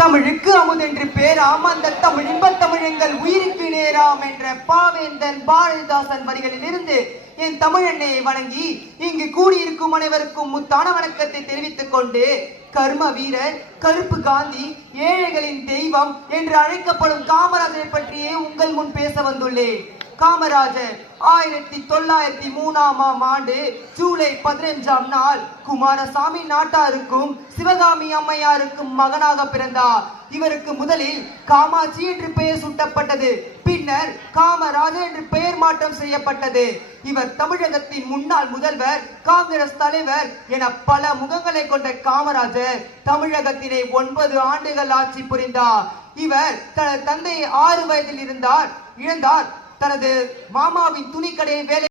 தமிழுக்கு அமுதென்று பேராம் அந்த தமிழ் இன்பத்தமிழ் எங்கள் உயிருக்கு நேராம் என்ற பாவேந்தன் பாரதிதாசன் வரிகளில் இருந்து என் தமிழெண்ணையை வணங்கி இங்கு கூடியிருக்கும் அனைவருக்கும் முத்தான வணக்கத்தை தெரிவித்துக் கொண்டு கர்ம வீரர், கருப்பு காந்தி, ஏழைகளின் தெய்வம் என்று அழைக்கப்படும் காமராஜரை பற்றியே உங்கள் முன் பேச வந்துள்ளேன். காமராஜர் 1903ஆம் ஆண்டு ஜூலை 15ஆம் நாள் குமாரசாமி நாட்டாருக்கும் சிவகாமி அம்மையாருக்கும் மகனாக பிறந்தார். இவருக்கு முதலில் காமாட்சி என்று பெயர் சூட்டப்பட்டது. பின்னர் காமராஜர் என்று பெயர் மாற்றம் செய்யப்பட்டது. இவர் தமிழகத்தின் முன்னாள் முதல்வர், காங்கிரஸ் தலைவர் என பல முகங்களை கொண்ட காமராஜர் தமிழகத்தினை 9 ஆண்டுகள் ஆட்சி புரிந்தார். இவர் தனது தந்தையை 6 வயதில் இழந்தார். தனது மாமாவின் துணிக்கடையை வேலை